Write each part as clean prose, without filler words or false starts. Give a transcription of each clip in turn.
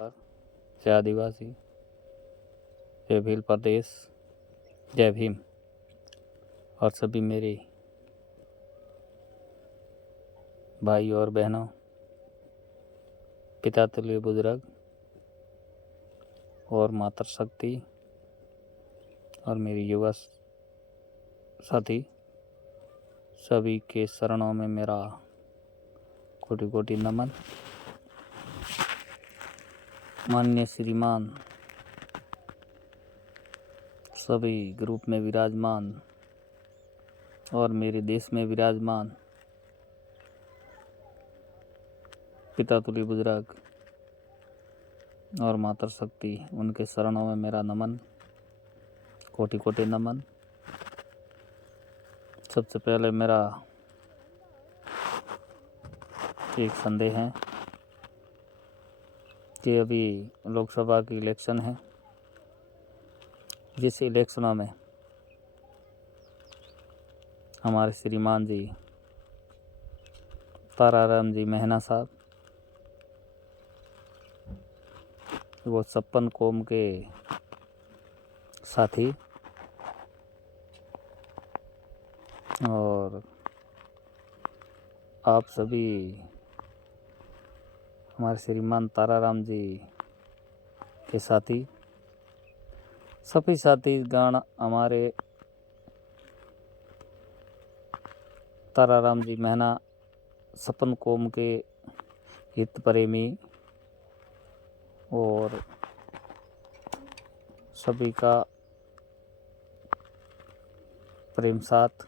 जय आदिवासी, जय भील प्रदेश, जय भीम और सभी मेरे भाई और बहनों, पिता तुल्य बुजुर्ग और मातृ शक्ति और मेरी युवा साथी सभी के शरणों में मेरा कोटि कोटि नमन। माननीय श्रीमान सभी ग्रुप में विराजमान और मेरे देश में विराजमान पिता तुल्य बुजुर्ग और मातृ शक्ति, उनके शरणों में मेरा नमन, कोटि कोटि नमन। सबसे पहले मेरा एक संदेह है कि अभी लोकसभा की इलेक्शन है, जिस इलेक्शनों में हमारे श्रीमान जी ताराराम जी मेहना साहब वो 56 कौम के साथी और आप सभी हमारे श्रीमान ताराराम जी के साथी, सभी साथी गण हमारे ताराराम जी मेहना 56 कौम के हित प्रेमी और सभी का प्रेम साथ,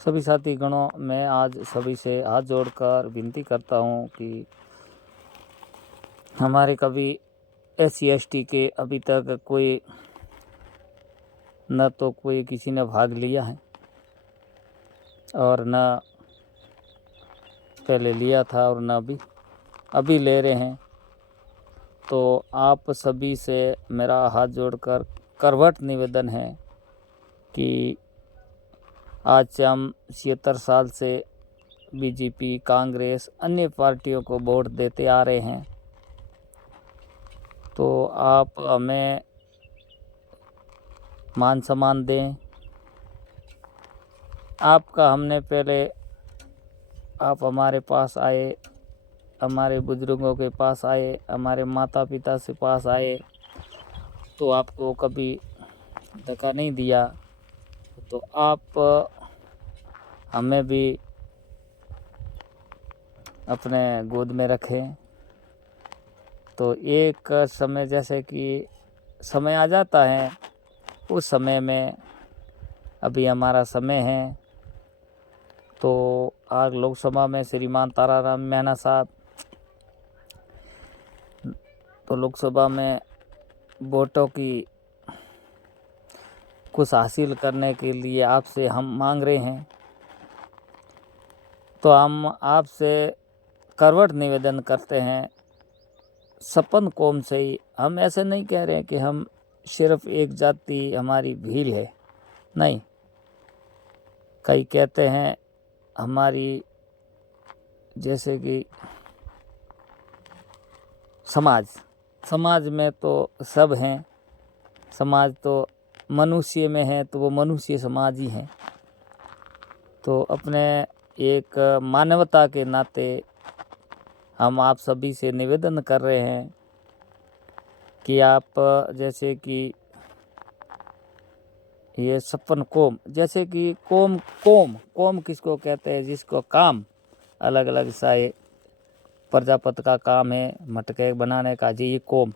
सभी साथी गणों, मैं आज सभी से हाथ जोड़कर विनती करता हूं कि हमारे कभी SC/ST के अभी तक कोई न तो कोई किसी ने भाग लिया है और न पहले लिया था और न अभी ले रहे हैं। तो आप सभी से मेरा हाथ जोड़कर करवट निवेदन है कि आज से हम 76 साल से BJP, कांग्रेस, अन्य पार्टियों को वोट देते आ रहे हैं। तो आप हमें मान सम्मान दें। आपका हमने पहले आप हमारे पास आए, हमारे बुजुर्गों के पास आए, हमारे माता पिता से पास आए, तो आपको कभी धक्का नहीं दिया। तो आप हमें भी अपने गोद में रखें। तो एक समय जैसे कि समय आ जाता है, उस समय में अभी हमारा समय है। तो आज लोकसभा में श्रीमान ताराराम मेहना साहब तो लोकसभा में वोटों की कुछ हासिल करने के लिए आपसे हम मांग रहे हैं। तो हम आपसे करवट निवेदन करते हैं, 56 कौम से ही, हम ऐसे नहीं कह रहे हैं कि हम सिर्फ एक जाति हमारी भील है, नहीं। कई कहते हैं हमारी जैसे कि समाज में तो सब हैं, समाज तो मनुष्य में है, तो वो मनुष्य समाज ही है। तो अपने एक मानवता के नाते हम आप सभी से निवेदन कर रहे हैं कि आप जैसे कि ये 56 कौम, जैसे कि कौम किसको कहते हैं, जिसको काम अलग अलग सा प्रजापति का काम है मटके बनाने का, जी ये कौम।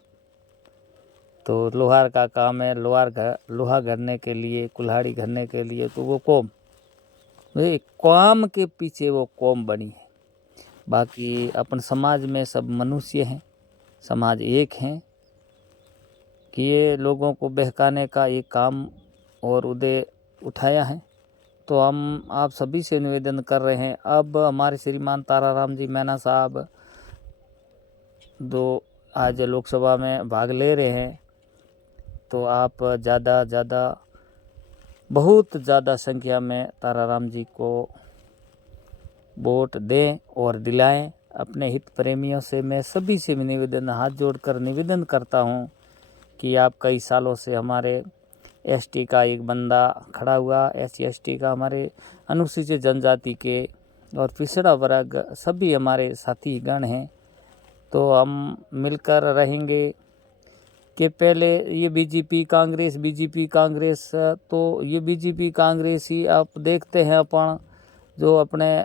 तो लोहार का काम है लोहा घरने के लिए, कुल्हाड़ी घरने के लिए, तो वो कौम, कौम के पीछे वो कौम बनी है। बाकी अपन समाज में सब मनुष्य हैं, समाज एक हैं। कि ये लोगों को बहकाने का एक काम और उदय उठाया है। तो हम आप सभी से निवेदन कर रहे हैं, अब हमारे श्रीमान ताराराम जी मेहना साहब दो आज लोकसभा में भाग ले रहे हैं। तो आप बहुत ज़्यादा संख्या में ताराराम जी को वोट दें और दिलाएं। अपने हित प्रेमियों से मैं सभी से निवेदन, हाथ जोड़कर निवेदन करता हूँ कि आप कई सालों से हमारे एसटी का एक बंदा खड़ा हुआ, SC/ST का, हमारे अनुसूचित जनजाति के और पिछड़ा वर्ग सभी हमारे साथी गण हैं, तो हम मिलकर रहेंगे कि पहले ये बीजेपी कांग्रेस, तो ये बीजेपी कांग्रेस ही आप देखते हैं। अपन जो अपने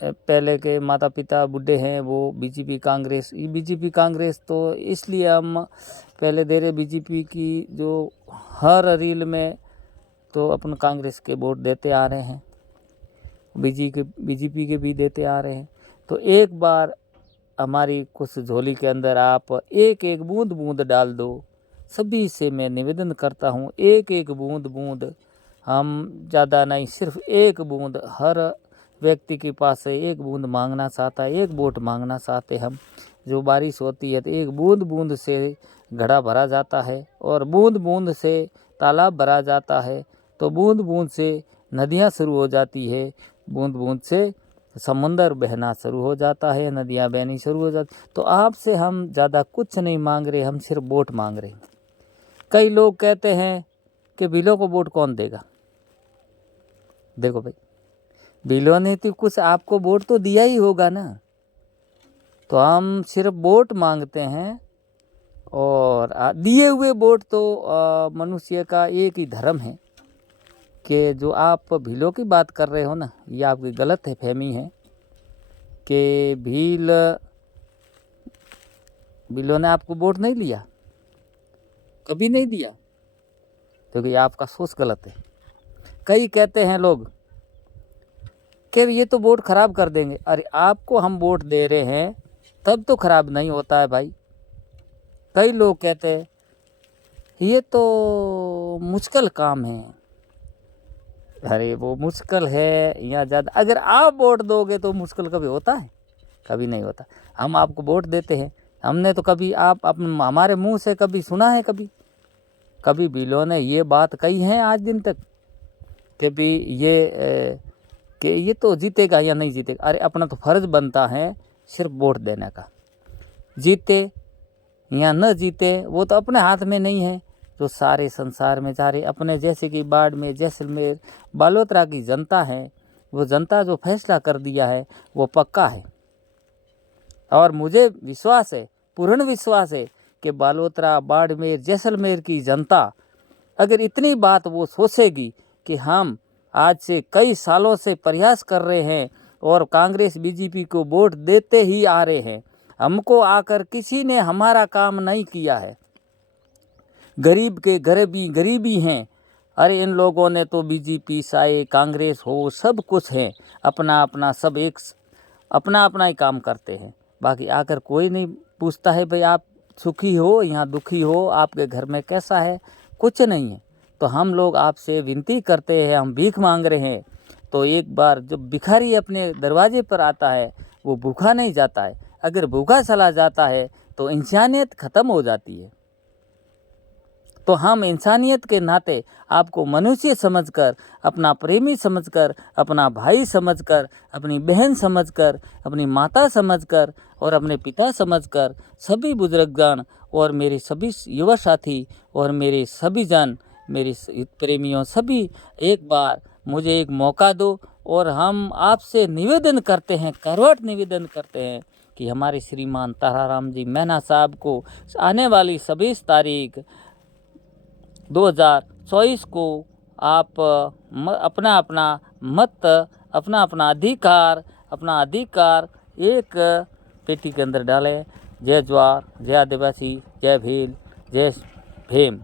पहले के माता पिता बूढ़े हैं वो बीजेपी कांग्रेस, तो इसलिए हम पहले दे रहे बीजेपी की, जो हर रील में तो अपन कांग्रेस के वोट देते आ रहे हैं, बीजेपी के भी देते आ रहे हैं। तो एक बार हमारी कुछ झोली के अंदर आप एक एक बूंद बूंद डाल दो। सभी से मैं निवेदन करता हूँ, एक एक बूंद बूंद, हम ज़्यादा नहीं, सिर्फ एक बूंद, हर व्यक्ति के पास से एक बूंद मांगना चाहता है, एक वोट मांगना चाहते हम। जो बारिश होती है तो एक बूंद बूंद से घड़ा भरा जाता है, और बूंद बूंद से तालाब भरा जाता है, तो बूंद बूंद से नदियाँ शुरू हो जाती है, बूंद बूंद से समुंदर बहना शुरू हो जाता है, नदियाँ बहनी शुरू हो जाती। तो आपसे हम ज़्यादा कुछ नहीं मांग रहे, हम सिर्फ वोट मांग रहे। कई लोग कहते हैं कि बिलों को वोट कौन देगा। देखो भाई, बिलों ने तो कुछ आपको वोट तो दिया ही होगा ना, तो हम सिर्फ वोट मांगते हैं। और दिए हुए वोट तो मनुष्य का एक ही धर्म है कि जो आप भीलों की बात कर रहे हो ना, ये आपकी गलत है फहमी है कि भीलों ने आपको वोट नहीं लिया, कभी नहीं दिया, क्योंकि ये आपका सोच गलत है। कई कहते हैं लोग कि ये तो वोट खराब कर देंगे। अरे आपको हम वोट दे रहे हैं तब तो खराब नहीं होता है भाई। कई लोग कहते हैं ये तो मुश्किल काम है। अरे वो मुश्किल है या ज़्यादा, अगर आप वोट दोगे तो मुश्किल कभी होता है? कभी नहीं होता। हम आपको वोट देते हैं, हमने तो कभी हमारे मुंह से कभी सुना है? कभी बिलों ने ये बात कही है आज दिन तक कि भी ये तो जीतेगा या नहीं जीतेगा? अरे अपना तो फर्ज बनता है सिर्फ वोट देने का। जीते या न जीते वो तो अपने हाथ में नहीं है। जो सारे संसार में सारे अपने, जैसे कि बाड़मेर, जैसलमेर, बालोतरा की जनता है, वो जनता जो फैसला कर दिया है वो पक्का है। और मुझे विश्वास है, पूर्ण विश्वास है कि बालोतरा, बाड़मेर, जैसलमेर की जनता अगर इतनी बात वो सोचेगी कि हम आज से कई सालों से प्रयास कर रहे हैं और कांग्रेस बीजेपी को वोट देते ही आ रहे हैं, हमको आकर किसी ने हमारा काम नहीं किया है, गरीब के गरीबी हैं। अरे इन लोगों ने तो बीजेपी चाहे कांग्रेस हो, सब कुछ है, अपना अपना सब एक अपना अपना ही काम करते हैं। बाकी आकर कोई नहीं पूछता है भाई आप सुखी हो या दुखी हो, आपके घर में कैसा है, कुछ नहीं है। तो हम लोग आपसे विनती करते हैं, हम भीख मांग रहे हैं। तो एक बार जब भिखारी अपने दरवाजे पर आता है वो भूखा नहीं जाता है। अगर भूखा चला जाता है तो इंसानियत ख़त्म हो जाती है। तो हम इंसानियत के नाते आपको मनुष्य समझकर, अपना प्रेमी समझकर, अपना भाई समझकर, अपनी बहन समझकर, अपनी माता समझकर और अपने पिता समझकर, सभी बुजुर्गगण और मेरे सभी युवा साथी और मेरे सभी जन, मेरे प्रेमियों, सभी एक बार मुझे एक मौका दो। और हम आपसे निवेदन करते हैं, करवट निवेदन करते हैं कि हमारे श्रीमान ताराराम जी मैना साहब को आने वाली 26 तारीख 2024 को आप अपना अपना मत, अपना अपना अधिकार एक पेटी के अंदर डालें। जय ज्वार, जय आदिवासी, जय भील, जय भीम।